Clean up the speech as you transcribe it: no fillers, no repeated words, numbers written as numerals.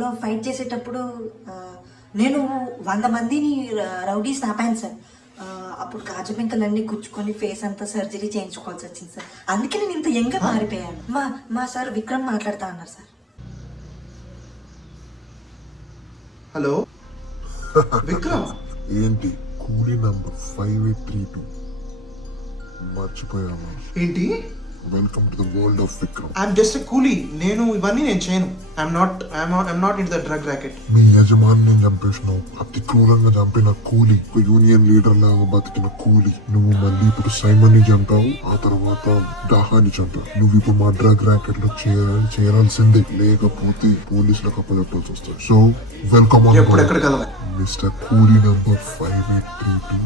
లో ఫైట్ చేసేటప్పుడు నేను 100 మందిని రౌడీస్ ఆపాను సార్. అప్పుడు కాజుబెంకలన్నీ గుచ్చుకొని ఫేస్ అంతా సర్జరీ చేయించుకోవాల్సి వచ్చింది సార్. అందుకే నేను ఇంత యంగా మారిపోయాను. మా సార్ విక్రమ్ మాట్లాడుతా అన్నారు సార్. హలో విక్రమ్. ఏంటి కూలీ నంబర్ 5832 మర్చిపోయామా? ఏంటి? Welcome to the world of Vikram. I'm just coolie. ఇవన్నీ నేను చేయను. I'm not in the drug racket. మీ యజమాని చంపేసినావు. అతి క్రూరంగా చంపిన కూలీ, ఒక యూనియన్ లీడర్ లాగా బతికిన కూలీ. నువ్వు మళ్ళీ ఇప్పుడు సైమన్ ని చంపావు, ఆ తర్వాత డాహాని చంపావు. నువ్వు ఇప్పుడు మా డ్రగ్ ర్యాకెట్ లో చేరాల్సిందే, లేకపోతే పోలీసులకు అప్పచెప్పాల్సి వస్తుంది. సో వెల్కమ్ ఆన్ ఎక్కడ కలవాలి మిస్టర్ కూలీ నంబర్ 5832.